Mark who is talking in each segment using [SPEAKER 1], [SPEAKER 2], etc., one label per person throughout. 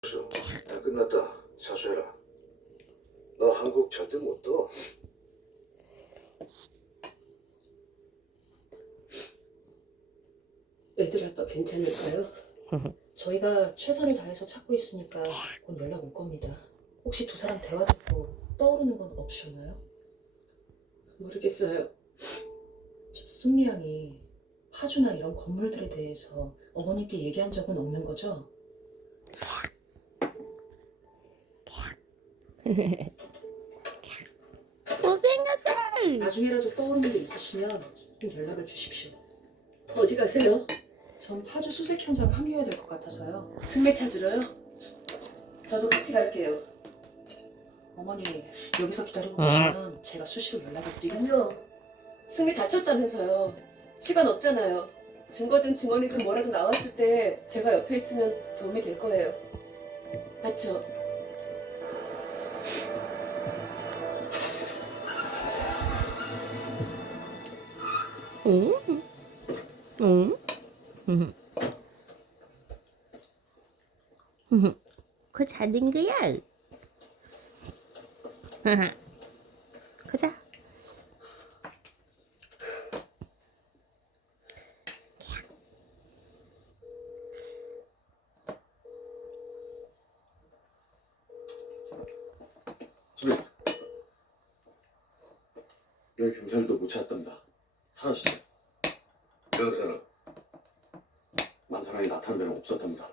[SPEAKER 1] 다 끝났다. 사수해라. 너 한국 절대 못 떠.
[SPEAKER 2] 애들 아빠 괜찮을까요? 저희가 최선을 다해서 찾고 있으니까 곧 연락 올 겁니다. 혹시 두 사람 대화 듣고 떠오르는 건 없으셨나요? 모르겠어요. 저 승미 양이 파주나 이런 건물들에 대해서 어머님께 얘기한 적은 없는 거죠?
[SPEAKER 3] 못생겼다.
[SPEAKER 2] 나중에라도 떠오르는 게 있으시면 좀 연락을 주십시오.
[SPEAKER 4] 어디 가세요?
[SPEAKER 2] 전 파주 수색 현장 합류해야 될 것 같아서요.
[SPEAKER 4] 승미 찾으러요? 저도 같이 갈게요.
[SPEAKER 2] 어머니 여기서 기다리고 계시면 제가 수시로 연락을 드리겠습니다.
[SPEAKER 4] 아니요. 승미 다쳤다면서요. 시간 없잖아요. 증거든 증언이든 뭐라도 나왔을 때 제가 옆에 있으면 도움이 될 거예요. 맞죠?
[SPEAKER 3] 응? 응? 그거 잘된 거야. 가자.
[SPEAKER 5] 소리. 여기 경찰도 못 찾았답니다. 사라졌어요.
[SPEAKER 1] 그 사람
[SPEAKER 5] 남사랑이 나타난 데는 없었답니다.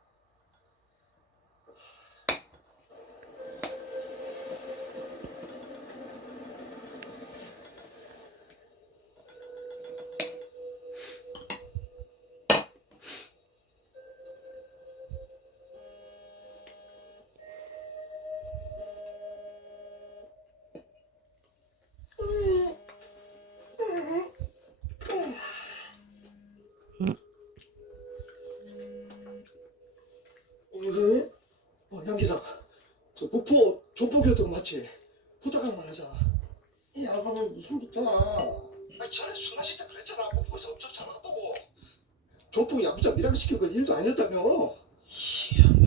[SPEAKER 6] 그? 양 기사, 저 부포 조폭이었던 거 맞지? 부탁 하나만 하자.
[SPEAKER 7] 이 알바는 무슨 부탁?
[SPEAKER 6] 전에 술 마실 때 그랬잖아. 부포에서 엄청 잘 나갔다고. 조폭이 야구자 밀항시킨 건 일도 아니었다며.
[SPEAKER 7] 이